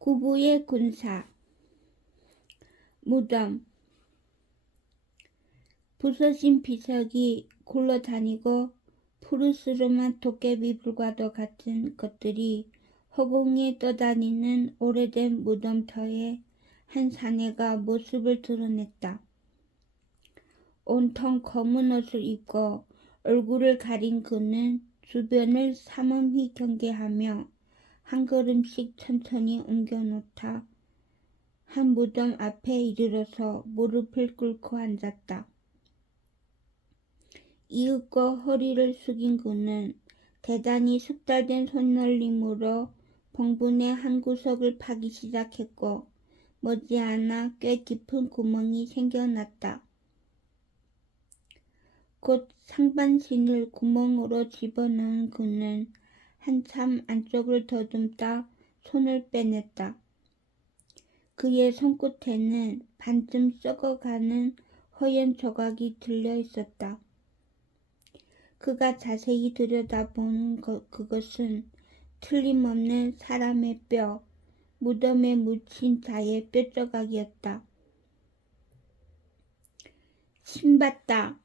구부의 군사. 무덤. 부서진 비석이 굴러다니고 푸르스름한 도깨비 불과도 같은 것들이 허공에 떠다니는 오래된 무덤터에 한 사내가 모습을 드러냈다. 온통 검은 옷을 입고 얼굴을 가린 그는 주변을 삼엄히 경계하며 한 걸음씩 천천히 옮겨놓다 한 무덤 앞에 이르러서 무릎을 꿇고 앉았다. 이윽고 허리를 숙인 그는 대단히 숙달된 손놀림으로 봉분의 한 구석을 파기 시작했고 머지않아 꽤 깊은 구멍이 생겨났다. 곧 상반신을 구멍으로 집어넣은 그는 한참 안쪽을 더듬다 손을 빼냈다. 그의 손끝에는 반쯤 썩어가는 허연 조각이 들려 있었다. 그가 자세히 들여다보는 그것은 틀림없는 사람의 뼈, 무덤에 묻힌 자의 뼈조각이었다. 신봤다.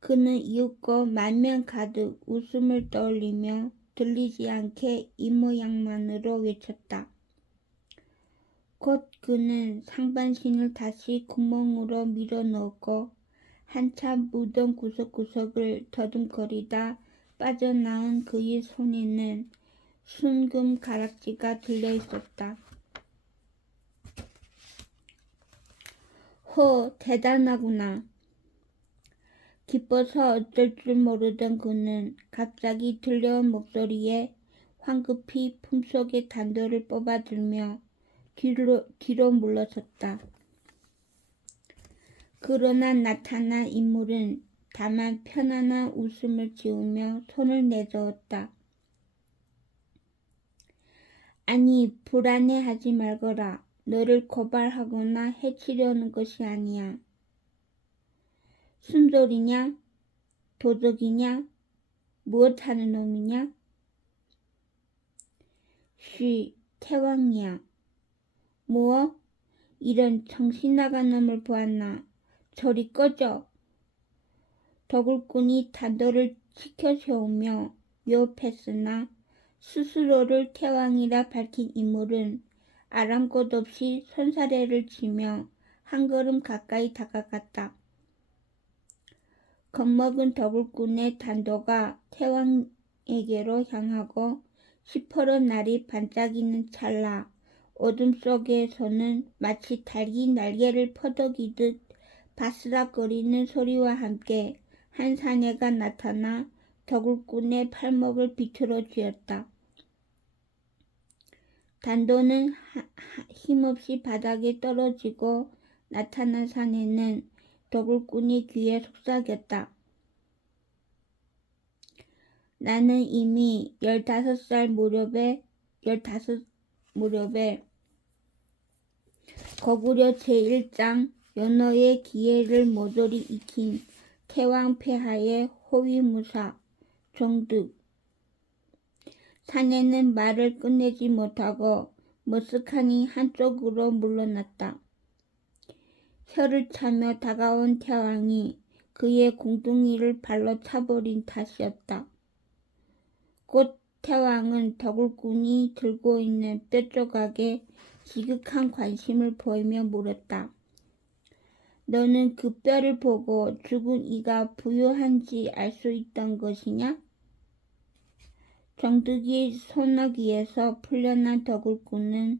그는 이윽고 만면 가득 웃음을 떠올리며 들리지 않게 이 모양만으로 외쳤다. 곧 그는 상반신을 다시 구멍으로 밀어넣었고 한참 무덤 구석구석을 더듬거리다 빠져나온 그의 손에는 순금 가락지가 들려있었다. 허, 대단하구나. 기뻐서 어쩔 줄 모르던 그는 갑자기 들려온 목소리에 황급히 품속의 단도를 뽑아들며 뒤로 물러섰다. 그러나 나타난 인물은 다만 편안한 웃음을 지으며 손을 내저었다. 아니, 불안해하지 말거라. 너를 고발하거나 해치려는 것이 아니야. 순돌이냐? 도적이냐? 무엇하는 놈이냐? 쉬, 태왕이야. 뭐? 이런 정신나간 놈을 보았나? 저리 꺼져. 덕울꾼이 단도를 치켜세우며 위협했으나 스스로를 태왕이라 밝힌 인물은 아랑곳 없이 손사래를 치며 한 걸음 가까이 다가갔다. 겁먹은 덕울꾼의 단도가 태왕에게로 향하고 시퍼런 날이 반짝이는 찰나 어둠 속에서는 마치 닭이 날개를 퍼덕이듯 바스락거리는 소리와 함께 한 사내가 나타나 덕울꾼의 팔목을 비틀어 쥐었다. 단도는 힘없이 바닥에 떨어지고 나타난 사내는 덕울꾼이 귀에 속삭였다. 나는 이미 15살 무렵에 거구려 제1장 연어의 기회를 모조리 익힌 태왕 폐하의 호위무사 정득. 사내는 말을 끝내지 못하고 머쓱하니 한쪽으로 물러났다. 혀를 차며 다가온 태왕이 그의 공둥이를 발로 차버린 탓이었다. 곧 태왕은 덕울꾼이 들고 있는 뼈조각에 지극한 관심을 보이며 물었다. 너는 그 뼈를 보고 죽은 이가 부유한지 알 수 있던 것이냐? 정득이 소나기에서 풀려난 덕울꾼은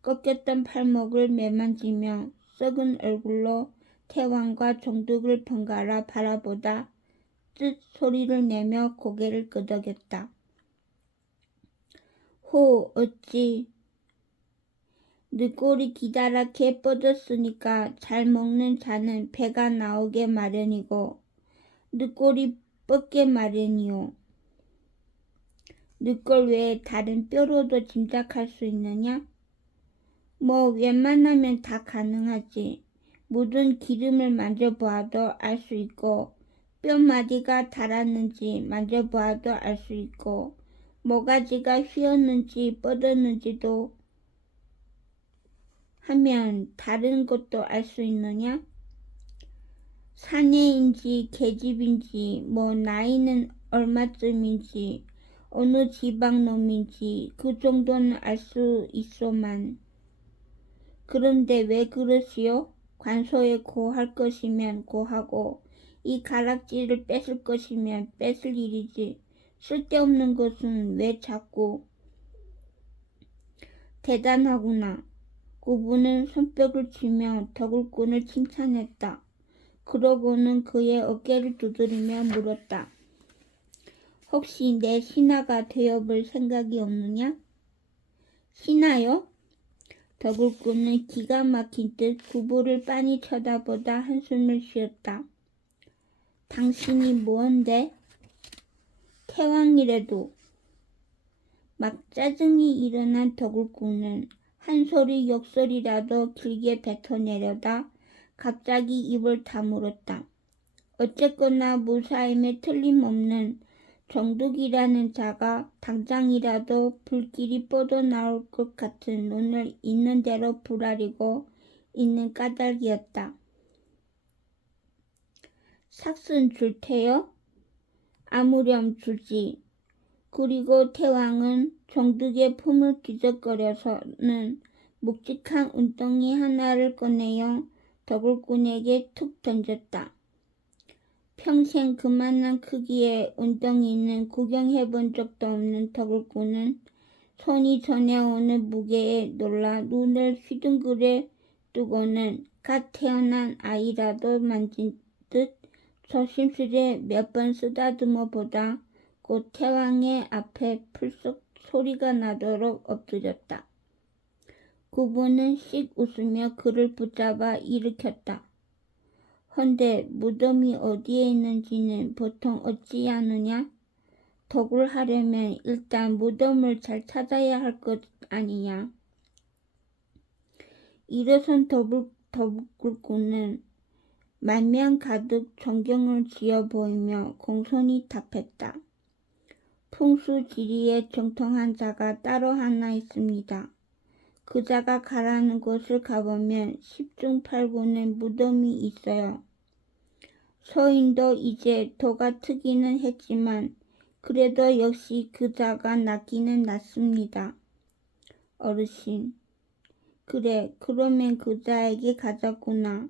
꺾였던 팔목을 매만지며 썩은 얼굴로 태왕과 정득을 번갈아 바라보다 쯧 소리를 내며 고개를 끄덕였다. 호, 어찌 늦골이 기다랗게 뻗었으니까 잘 먹는 자는 배가 나오게 마련이고 늦골이 뻗게 마련이요. 늦골 외에 다른 뼈로도 짐작할 수 있느냐? 뭐 웬만하면 다 가능하지. 묻은 기름을 만져보아도 알 수 있고 뼈마디가 닳았는지 만져보아도 알 수 있고 모가지가 휘었는지 뻗었는지도 하면 다른 것도 알 수 있느냐? 사내인지 계집인지 뭐 나이는 얼마쯤인지 어느 지방 놈인지 그 정도는 알 수 있소만. 그런데 왜 그러시오? 관소에 고할 것이면 고하고 이 가락지를 뺏을 것이면 뺏을 일이지. 쓸데없는 것은 왜 자꾸. 대단하구나. 구부는 손뼉을 치며 덕울꾼을 칭찬했다. 그러고는 그의 어깨를 두드리며 물었다. 혹시 내 신하가 되어볼 생각이 없느냐? 신하요? 덕울꾼은 기가 막힌 듯 구부를 빤히 쳐다보다 한숨을 쉬었다. 당신이 뭔데? 태왕이라도. 막 짜증이 일어난 덕울꾼은 한 소리 욕설이라도 길게 뱉어내려다 갑자기 입을 다물었다. 어쨌거나 무사임에 틀림없는 정둑이라는 자가 당장이라도 불길이 뻗어나올 것 같은 눈을 있는 대로 부라리고 있는 까닭이었다. 삭슨 줄 테요? 아무렴 주지. 그리고 태왕은 정둑의 품을 뒤적거려서는 묵직한 운덩이 하나를 꺼내어 덕울꾼에게 툭 던졌다. 평생 그만한 크기의 운덩이는 구경해본 적도 없는 덕울꾼은 손이 전해오는 무게에 놀라 눈을 휘둥그레 뜨고는 갓 태어난 아이라도 만진 듯 조심스레 몇 번 쓰다듬어 보다 곧 태왕의 앞에 풀썩 소리가 나도록 엎드렸다. 구부는 씩 웃으며 그를 붙잡아 일으켰다. 헌데 무덤이 어디에 있는지는 보통 어찌 아느냐? 덕을 하려면 일단 무덤을 잘 찾아야 할 것 아니냐? 일어선 덕울꾼은 만명 가득 존경을 지어 보이며 공손히 답했다. 풍수지리에 정통한 자가 따로 하나 있습니다. 그 자가 가라는 곳을 가보면 10중 8구의 무덤이 있어요. 서인도 이제 도가 트기는 했지만 그래도 역시 그 자가 낫기는 낫습니다. 어르신. 그래, 그러면 그 자에게 가자꾸나.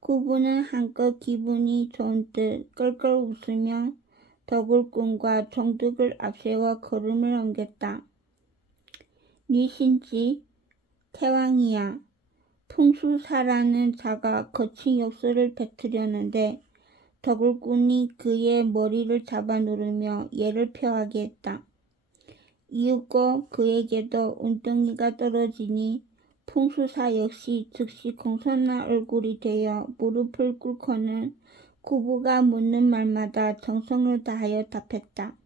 구부는 한껏 기분이 좋은 듯 껄껄 웃으며 덕울꾼과 정둑을 앞세워 걸음을 옮겼다. 니신지? 태왕이야. 풍수사라는 자가 거친 욕설을 뱉으려는데 덕울꾼이 그의 머리를 잡아 누르며 예를 표하게 했다. 이윽고 그에게도 운덩이가 떨어지니 풍수사 역시 즉시 공손한 얼굴이 되어 무릎을 꿇고는 구부가 묻는 말마다 정성을 다하여 답했다.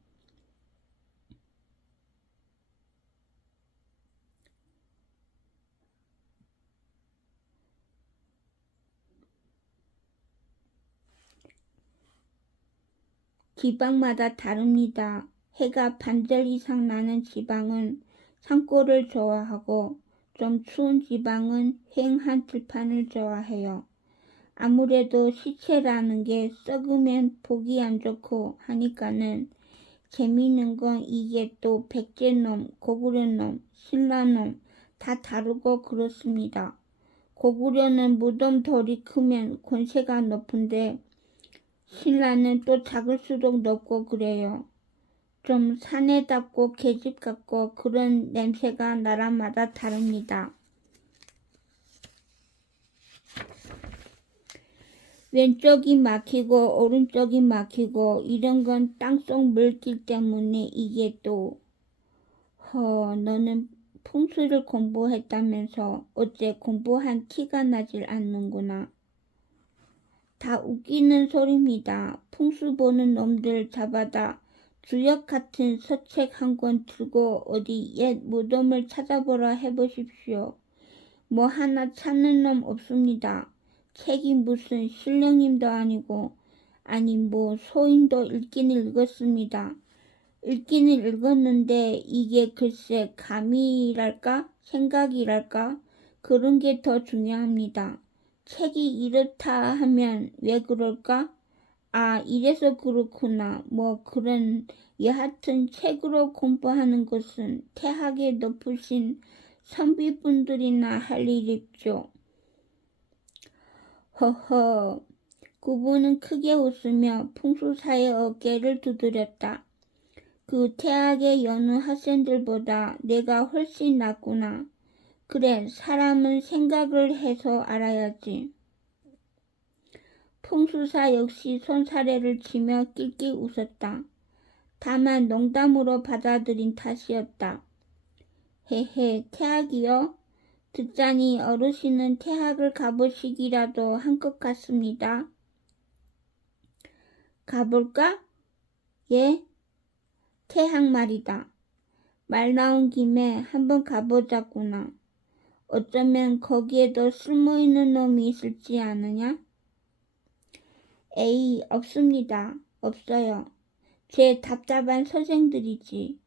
지방마다 다릅니다. 해가 반절 이상 나는 지방은 산골을 좋아하고 좀 추운 지방은 휑한 들판을 좋아해요. 아무래도 시체라는 게 썩으면 보기 안 좋고 하니까는 재미있는 건 이게 또 백제놈, 고구려놈, 신라놈 다 다르고 그렇습니다. 고구려는 무덤 돌이 크면 권세가 높은데 신라는 또 작을수록 높고 그래요. 좀 사내답고 계집 같고 그런 냄새가 나라마다 다릅니다. 왼쪽이 막히고 오른쪽이 막히고 이런 건 땅속 물길 때문에 이게 또 너는 풍수를 공부했다면서 어째 공부한 티가 나질 않는구나. 다 웃기는 소리입니다. 풍수 보는 놈들 잡아다 주역 같은 서책 한 권 들고 어디 옛 무덤을 찾아보라 해보십시오. 뭐 하나 찾는 놈 없습니다. 책이 무슨 신령님도 아니고 아니 뭐 소인도 읽긴 읽었습니다. 읽기는 읽었는데 이게 글쎄 감이랄까 생각이랄까 그런 게 더 중요합니다. 책이 이렇다 하면 왜 그럴까? 아, 이래서 그렇구나. 뭐 그런 여하튼 책으로 공부하는 것은 태학의 높으신 선비분들이나 할 일이죠. 허허. 그분은 크게 웃으며 풍수사의 어깨를 두드렸다. 그 태학의 여느 학생들보다 내가 훨씬 낫구나. 그래, 사람은 생각을 해서 알아야지. 풍수사 역시 손사래를 치며 낄낄 웃었다. 다만 농담으로 받아들인 탓이었다. 헤헤, 태학이요? 듣자니 어르신은 태학을 가보시기라도 한 것 같습니다. 가볼까? 예? 태학 말이다. 말 나온 김에 한번 가보자꾸나. 어쩌면 거기에도 쓸모있는 놈이 있을지 아느냐? 에이, 없습니다. 없어요. 제 답답한 선생들이지.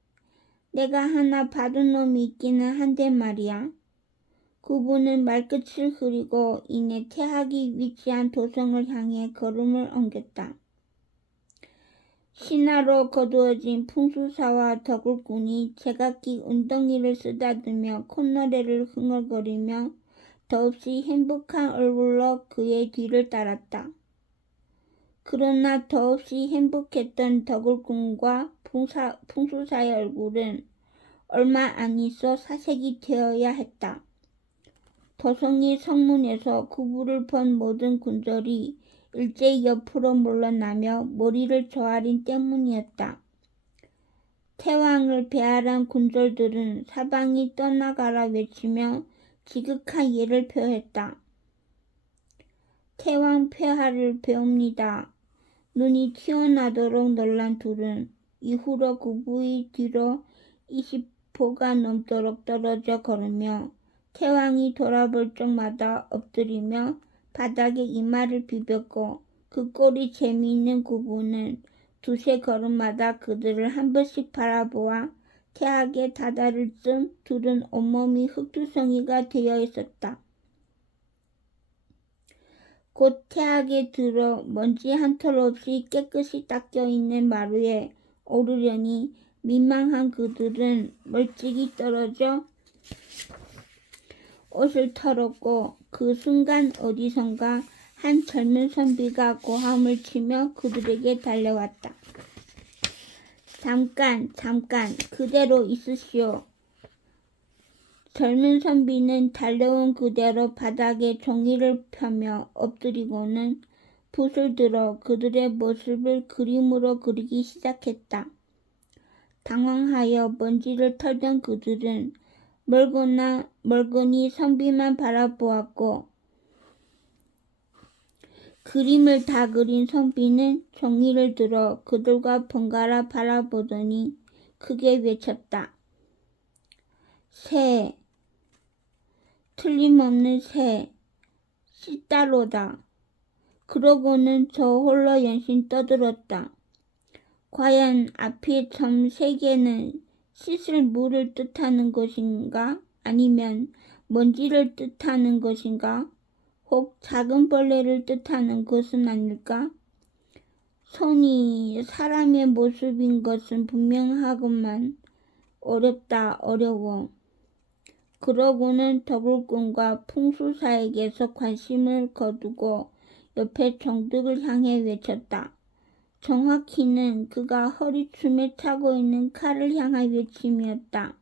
내가 하나 받은 놈이 있기는 한데 말이야. 그분은 말끝을 흐리고 이내 태학이 위치한 도성을 향해 걸음을 옮겼다. 신하로 거두어진 풍수사와 덕울꾼이 제각기 웅덩이를 쓰다듬며 콧노래를 흥얼거리며 더없이 행복한 얼굴로 그의 뒤를 따랐다. 그러나 더없이 행복했던 덕울꾼과 풍수사의 얼굴은 얼마 안 있어 사색이 되어야 했다. 도성의 성문에서 구부를 본 모든 군졸이 일제히 옆으로 물러나며 머리를 조아린 때문이었다. 태왕을 배알한 군졸들은 사방이 떠나가라 외치며 지극한 예를 표했다. 태왕 폐하를 배웁니다. 눈이 튀어나도록 놀란 둘은 이후로 구부의 뒤로 20포가 넘도록 떨어져 걸으며 태왕이 돌아볼 적마다 엎드리며 바닥에 이마를 비볐고 그 꼴이 재미있는 구부는 두세 걸음마다 그들을 한 번씩 바라보아 태학에 다다를 쯤 둘은 온몸이 흙투성이가 되어 있었다. 곧 태학에 들어 먼지 한 털 없이 깨끗이 닦여 있는 마루에 오르려니 민망한 그들은 멀찍이 떨어져 옷을 털었고 그 순간 어디선가 한 젊은 선비가 고함을 치며 그들에게 달려왔다. 잠깐 그대로 있으시오. 젊은 선비는 달려온 그대로 바닥에 종이를 펴며 엎드리고는 붓을 들어 그들의 모습을 그림으로 그리기 시작했다. 당황하여 먼지를 털던 그들은 멀거니 선비만 바라보았고 그림을 다 그린 선비는 종이를 들어 그들과 번갈아 바라보더니 크게 외쳤다. 새, 틀림없는 새, 씨따로다. 그러고는 저 홀로 연신 떠들었다. 과연 앞에 점 세 개는 씻을 물을 뜻하는 것인가? 아니면 먼지를 뜻하는 것인가? 혹 작은 벌레를 뜻하는 것은 아닐까? 손이 사람의 모습인 것은 분명하구만. 어렵다, 어려워. 그러고는 덕울꾼과 풍수사에게서 관심을 거두고 옆에 정득을 향해 외쳤다. 정확히는 그가 허리춤에 차고 있는 칼을 향한 외침이었다.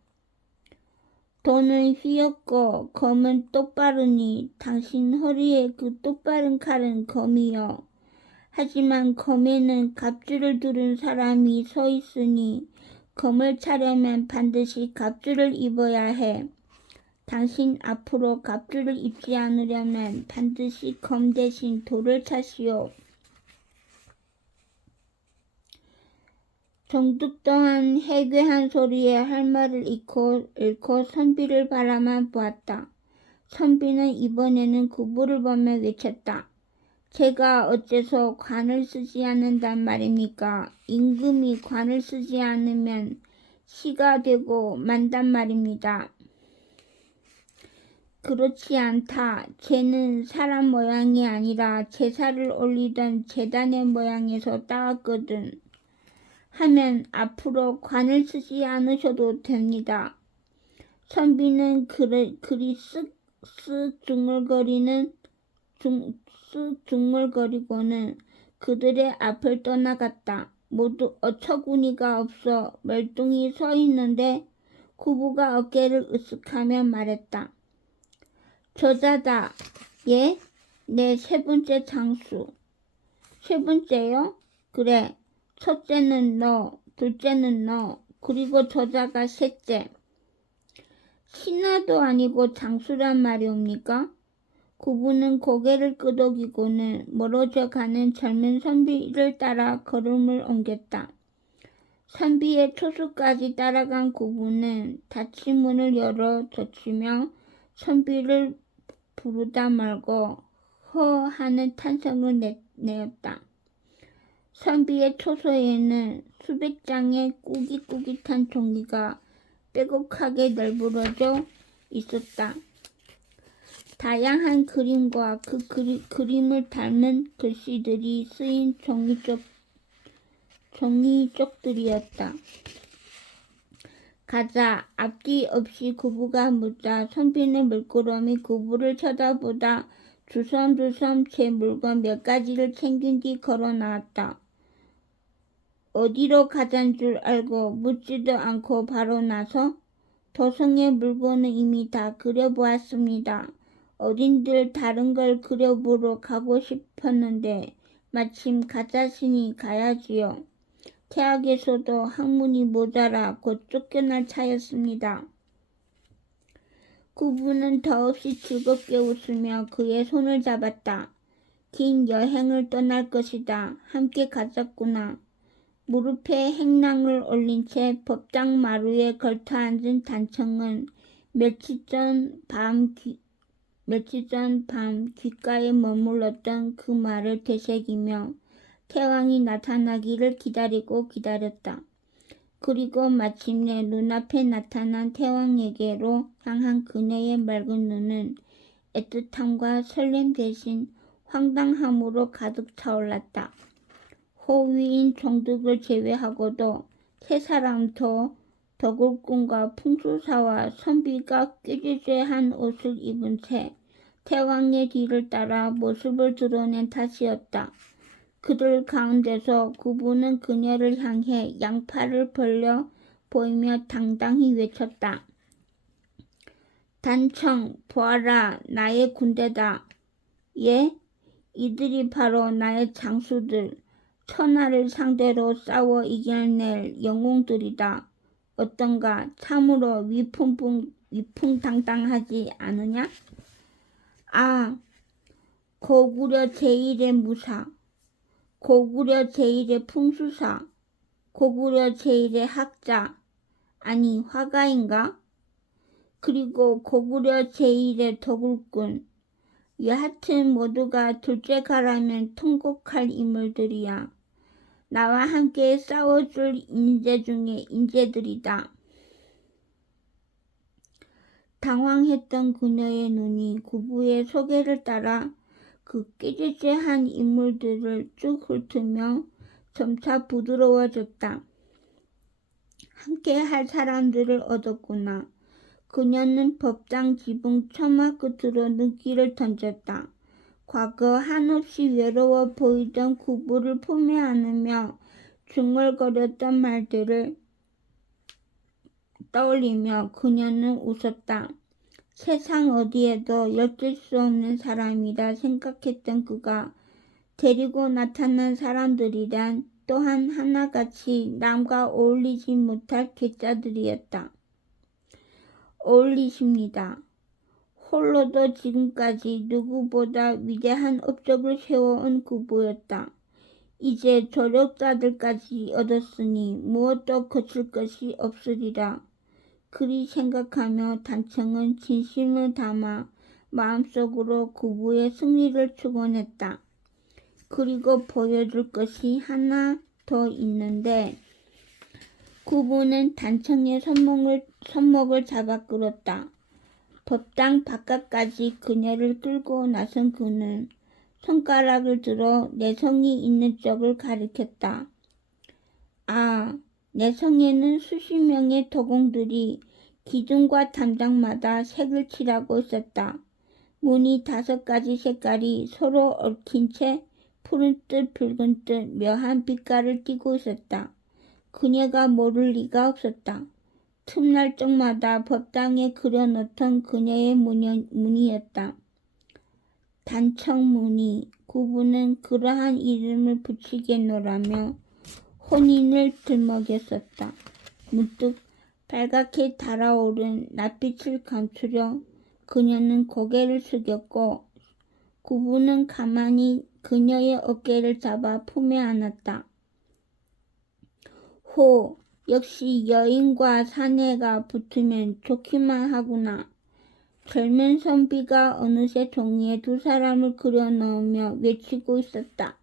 돈은 휘었고 검은 똑바르니 당신 허리에 그 똑바른 칼은 검이요. 하지만 검에는 갑주를 두른 사람이 서 있으니 검을 차려면 반드시 갑주를 입어야 해. 당신 앞으로 갑주를 입지 않으려면 반드시 검 대신 돌을 차시오. 정득 또한 해괴한 소리에 할 말을 잃고 선비를 바라만 보았다. 선비는 이번에는 구부를 보며 외쳤다. 제가 어째서 관을 쓰지 않는단 말입니까? 임금이 관을 쓰지 않으면 시가 되고 만단 말입니다. 그렇지 않다. 쟤는 사람 모양이 아니라 제사를 올리던 제단의 모양에서 따왔거든. 하면 앞으로 관을 쓰지 않으셔도 됩니다. 선비는 그리 쓱쓱 중얼거리고는 그들의 앞을 떠나갔다. 모두 어처구니가 없어 멀뚱히 서 있는데 구부가 어깨를 으쓱하며 말했다. 저자다. 예? 내 세 번째 장수. 세 번째요? 그래. 첫째는 너, 둘째는 너, 그리고 저자가 셋째. 신하도 아니고 장수란 말이옵니까? 구부는 고개를 끄덕이고는 멀어져 가는 젊은 선비를 따라 걸음을 옮겼다. 선비의 초수까지 따라간 구부는 닫힌 문을 열어 젖히며 선비를 부르다 말고 허 하는 탄성을 내었다. 선비의 초소에는 수백 장의 꾸깃꾸깃한 종이가 빼곡하게 널브러져 있었다. 다양한 그림과 그 그림을 닮은 글씨들이 쓰인 종이쪽들이었다. 가자. 앞뒤 없이 구부가 묻자 선비는 물끄러미 구부를 쳐다보다 주섬주섬 제 물건 몇 가지를 챙긴 뒤 걸어 나왔다. 어디로 가잔 줄 알고 묻지도 않고 바로 나서 도성의 물건은 이미 다 그려보았습니다. 어딘들 다른 걸 그려보러 가고 싶었는데 마침 가자시니 가야지요. 태학에서도 학문이 모자라 곧 쫓겨날 차였습니다. 구부는 더없이 즐겁게 웃으며 그의 손을 잡았다. 긴 여행을 떠날 것이다. 함께 가자꾸나. 무릎에 행랑을 올린 채 법당 마루에 걸터앉은 단청은 며칠 전 밤 귓가에 머물렀던 그 말을 되새기며 태왕이 나타나기를 기다렸다. 그리고 마침내 눈앞에 나타난 태왕에게로 향한 그녀의 맑은 눈은 애틋함과 설렘 대신 황당함으로 가득 차올랐다. 호위인 종득을 제외하고도 세 사람도 덕울꾼과 풍수사와 선비가 꾀죄죄한 옷을 입은 채 태왕의 뒤를 따라 모습을 드러낸 탓이었다. 그들 가운데서 구부는 그녀를 향해 양팔을 벌려 보이며 당당히 외쳤다. 단청, 보아라, 나의 군대다. 예? 이들이 바로 나의 장수들, 천하를 상대로 싸워 이겨낼 영웅들이다. 어떤가? 참으로 위풍당당하지 않으냐? 아, 고구려 제1의 무사, 고구려 제1의 풍수사, 고구려 제1의 학자, 아니 화가인가? 그리고 고구려 제1의 덕울꾼. 여하튼 모두가 둘째 가라면 통곡할 인물들이야. 나와 함께 싸워줄 인재 중에 인재들이다. 당황했던 그녀의 눈이 구부의 소개를 따라 그 꾀죄죄한 인물들을 쭉 훑으며 점차 부드러워졌다. 함께 할 사람들을 얻었구나. 그녀는 법당 지붕 처마 끝으로 눈길을 던졌다. 과거 한없이 외로워 보이던 구부를 품에 안으며 중얼거렸던 말들을 떠올리며 그녀는 웃었다. 세상 어디에도 엮일 수 없는 사람이라 생각했던 그가 데리고 나타난 사람들이란 또한 하나같이 남과 어울리지 못할 괴짜들이었다. 어울리십니다. 홀로도 지금까지 누구보다 위대한 업적을 세워온 구부였다. 이제 조력자들까지 얻었으니 무엇도 거칠 것이 없으리라. 그리 생각하며 단청은 진심을 담아 마음속으로 구부의 승리를 축원했다. 그리고 보여줄 것이 하나 더 있는데 구부는 단청의 손목을 잡아 끌었다. 법당 바깥까지 그녀를 끌고 나선 그는 손가락을 들어 내성이 있는 쪽을 가리켰다. 아, 내성에는 수십 명의 도공들이 기둥과 담장마다 색을 칠하고 있었다. 문이 5가지 색깔이 서로 얽힌 채 푸른 뜻, 붉은 뜻, 묘한 빛깔을 띠고 있었다. 그녀가 모를 리가 없었다. 틈날 쪽마다 법당에 그려놓던 그녀의 문이었다. 단청무늬. 구부는 그러한 이름을 붙이겠노라며 혼인을 들먹였었다. 문득 빨갛게 달아오른 낯빛을 감추려 그녀는 고개를 숙였고 구부는 가만히 그녀의 어깨를 잡아 품에 안았다. 호, 역시 여인과 사내가 붙으면 좋기만 하구나. 젊은 선비가 어느새 종이에 2 사람을 그려넣으며 외치고 있었다.